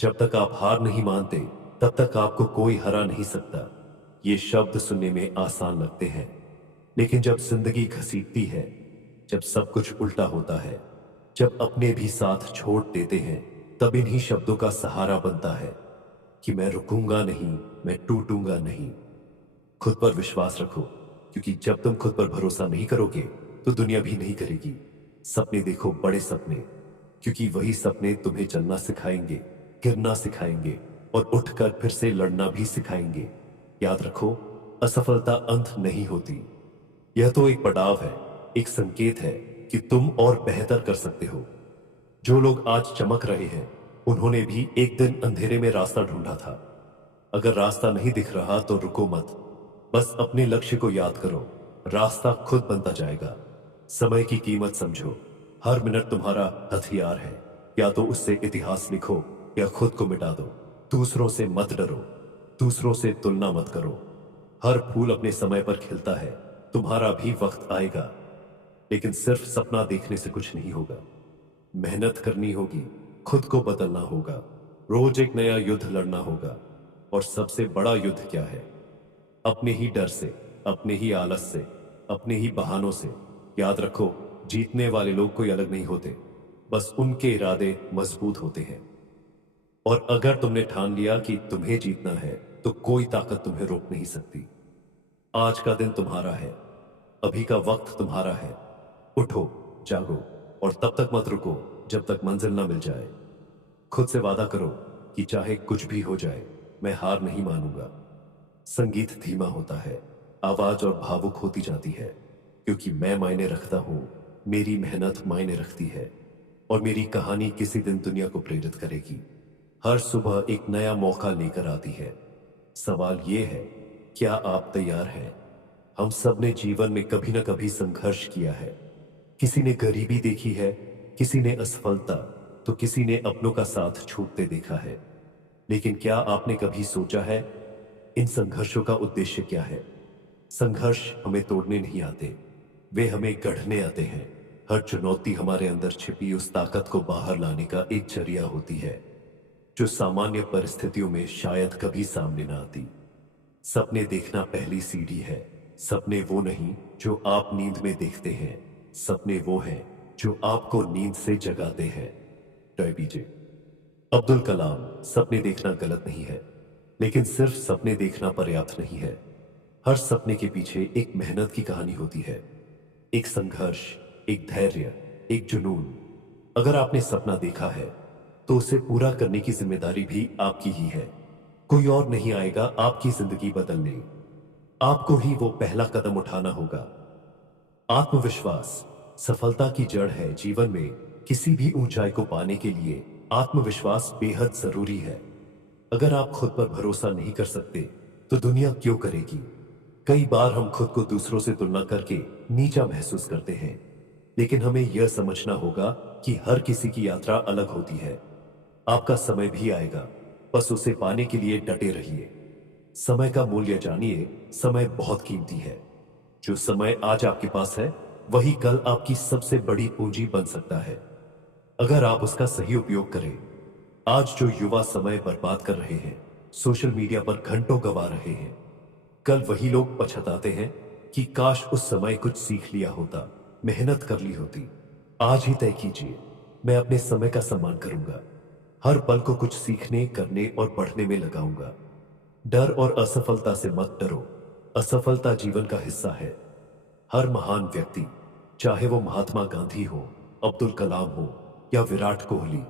जब तक आप हार नहीं मानते तब तक आपको कोई हरा नहीं सकता। ये शब्द सुनने में आसान लगते हैं, लेकिन जब जिंदगी घसीटती है, जब सब कुछ उल्टा होता है, जब अपने भी साथ छोड़ देते हैं, तब इन्हीं शब्दों का सहारा बनता है कि मैं रुकूंगा नहीं, मैं टूटूंगा नहीं। खुद पर विश्वास रखो, क्योंकि जब तुम खुद पर भरोसा नहीं करोगे तो दुनिया भी नहीं करेगी। सपने देखो, बड़े सपने, क्योंकि वही सपने तुम्हें चलना सिखाएंगे, गिरना सिखाएंगे और उठकर फिर से लड़ना भी सिखाएंगे। याद रखो, असफलता अंत नहीं होती। यह तो एक पड़ाव है, एक संकेत है कि तुम और बेहतर कर सकते हो। जो लोग आज चमक रहे हैं, उन्होंने भी एक दिन अंधेरे में रास्ता ढूंढा था। अगर रास्ता नहीं दिख रहा तो रुको मत, बस अपने लक्ष्य को याद करो। रास्ता खुद बनता जाएगा। समय की कीमत समझो, हर मिनट तुम्हारा हथियार है। या तो उससे इतिहास लिखो या खुद को मिटा दो। दूसरों से मत डरो, दूसरों से तुलना मत करो। हर फूल अपने समय पर खिलता है, तुम्हारा भी वक्त आएगा। लेकिन सिर्फ सपना देखने से कुछ नहीं होगा। मेहनत करनी होगी, खुद को बदलना होगा, रोज एक नया युद्ध लड़ना होगा। और सबसे बड़ा युद्ध क्या है? अपने ही डर से, अपने ही आलस से, अपने ही बहानों से। याद रखो, जीतने वाले लोग कोई अलग नहीं होते, बस उनके इरादे मजबूत होते हैं। और अगर तुमने ठान लिया कि तुम्हें जीतना है, तो कोई ताकत तुम्हें रोक नहीं सकती। आज का दिन तुम्हारा है, अभी का वक्त तुम्हारा है। उठो, जागो, और तब तक मत रुको जब तक मंजिल ना मिल जाए। खुद से वादा करो कि चाहे कुछ भी हो जाए, मैं हार नहीं मानूंगा। संगीत धीमा होता है, आवाज और भावुक होती जाती है, क्योंकि मैं मायने रखता हूं, मेरी मेहनत मायने रखती है, और मेरी कहानी किसी दिन दुनिया को प्रेरित करेगी। हर सुबह एक नया मौका लेकर आती है। सवाल यह है, क्या आप तैयार हैं? हम सब ने जीवन में कभी ना कभी संघर्ष किया है। किसी ने गरीबी देखी है, किसी ने असफलता, तो किसी ने अपनों का साथ छूटते देखा है। लेकिन क्या आपने कभी सोचा है, इन संघर्षों का उद्देश्य क्या है? संघर्ष हमें तोड़ने नहीं आते, वे हमें गढ़ने आते हैं। हर चुनौती हमारे अंदर छिपी उस ताकत को बाहर लाने का एक जरिया होती है, जो सामान्य परिस्थितियों में शायद कभी सामने ना आती। सपने देखना पहली सीढ़ी है। सपने वो नहीं जो आप नींद में देखते हैं, सपने वो हैं जो आपको नींद से जगाते हैं। डॉय अब्दुल कलाम। सपने देखना गलत नहीं है, लेकिन सिर्फ सपने देखना पर्याप्त नहीं है। हर सपने के पीछे एक मेहनत की कहानी होती है, एक संघर्ष, एक धैर्य, एक जुनून। अगर आपने सपना देखा है, तो उसे पूरा करने की जिम्मेदारी भी आपकी ही है। कोई और नहीं आएगा आपकी जिंदगी बदलने, आपको ही वो पहला कदम उठाना होगा। आत्मविश्वास सफलता की जड़ है। जीवन में किसी भी ऊंचाई को पाने के लिए आत्मविश्वास बेहद जरूरी है। अगर आप खुद पर भरोसा नहीं कर सकते, तो दुनिया क्यों करेगी? कई बार हम खुद को दूसरों से तुलना करके नीचा महसूस करते हैं, लेकिन हमें यह समझना होगा कि हर किसी की यात्रा अलग होती है। आपका समय भी आएगा, बस उसे पाने के लिए डटे रहिए। समय का मूल्य जानिए, समय बहुत कीमती है। जो समय आज आपके पास है, वही कल आपकी सबसे बड़ी पूंजी बन सकता है, अगर आप उसका सही उपयोग करें। आज जो युवा समय बर्बाद कर रहे हैं, सोशल मीडिया पर घंटों गवा रहे हैं, कल वही लोग पछताते हैं कि काश उस समय कुछ सीख लिया होता, मेहनत कर ली होती। आज ही तय कीजिए, मैं अपने समय का सम्मान करूंगा। हर पल को कुछ सीखने, करने और बढ़ने में लगाऊंगा। डर और असफलता से मत डरो, असफलता जीवन का हिस्सा है। हर महान व्यक्ति, चाहे वो महात्मा गांधी हो, अब्दुल कलाम हो या विराट कोहली,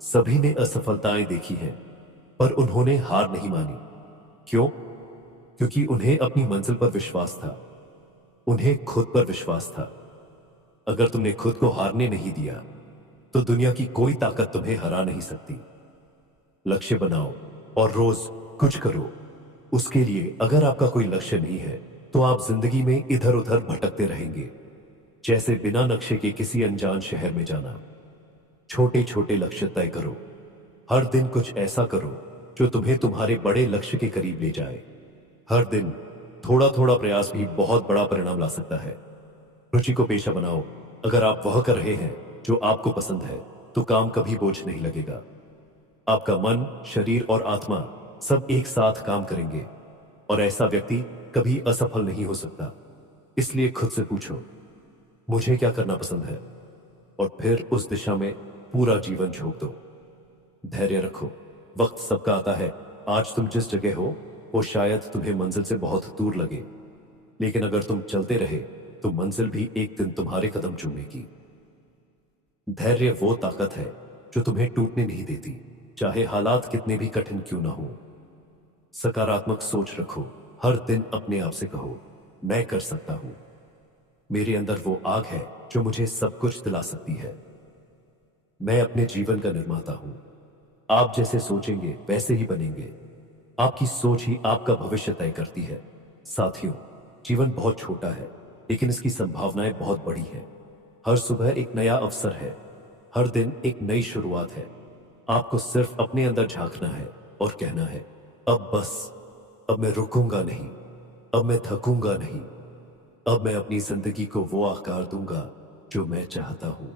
सभी ने असफलताएं देखी हैं, पर उन्होंने हार नहीं मानी। क्यों? क्योंकि उन्हें अपनी मंजिल पर विश्वास था, उन्हें खुद पर विश्वास था। अगर तुमने खुद को हारने नहीं दिया, तो दुनिया की कोई ताकत तुम्हें हरा नहीं सकती। लक्ष्य बनाओ और रोज कुछ करो उसके लिए। अगर आपका कोई लक्ष्य नहीं है, तो आप जिंदगी में इधर उधर भटकते रहेंगे, जैसे बिना नक्शे के किसी अनजान शहर में जाना। छोटे छोटे लक्ष्य तय करो, हर दिन कुछ ऐसा करो जो तुम्हें तुम्हारे बड़े लक्ष्य के करीब ले जाए। हर दिन थोड़ा थोड़ा प्रयास भी बहुत बड़ा परिणाम ला सकता है। रुचि को पेशा बनाओ। अगर आप वह कर रहे हैं जो आपको पसंद है, तो काम कभी बोझ नहीं लगेगा। आपका मन, शरीर और आत्मा सब एक साथ काम करेंगे और ऐसा व्यक्ति कभी असफल नहीं हो सकता। इसलिए खुद से पूछो, मुझे क्या करना पसंद है, और फिर उस दिशा में पूरा जीवन झोंक दो। धैर्य रखो, वक्त सबका आता है। आज तुम जिस जगह हो वो शायद तुम्हें मंजिल से बहुत दूर लगे, लेकिन अगर तुम चलते रहे तो मंजिल भी एक दिन तुम्हारे कदम चूमेगी। धैर्य वो ताकत है जो तुम्हें टूटने नहीं देती, चाहे हालात कितने भी कठिन क्यों ना हो। सकारात्मक सोच रखो, हर दिन अपने आप से कहो, मैं कर सकता हूं। मेरे अंदर वो आग है जो मुझे सब कुछ दिला सकती है। मैं अपने जीवन का निर्माता हूं। आप जैसे सोचेंगे वैसे ही बनेंगे। आपकी सोच ही आपका भविष्य तय करती है। साथियों, जीवन बहुत छोटा है, लेकिन इसकी संभावनाएं बहुत बड़ी हैं। हर सुबह एक नया अवसर है, हर दिन एक नई शुरुआत है। आपको सिर्फ अपने अंदर झांकना है और कहना है, अब बस, अब मैं रुकूंगा नहीं, अब मैं थकूंगा नहीं, अब मैं अपनी जिंदगी को वो आकार दूंगा जो मैं चाहता हूं।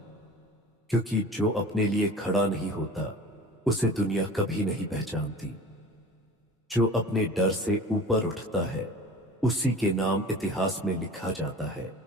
क्योंकि जो अपने लिए खड़ा नहीं होता उसे दुनिया कभी नहीं पहचानती। जो अपने डर से ऊपर उठता है उसी के नाम इतिहास में लिखा जाता है।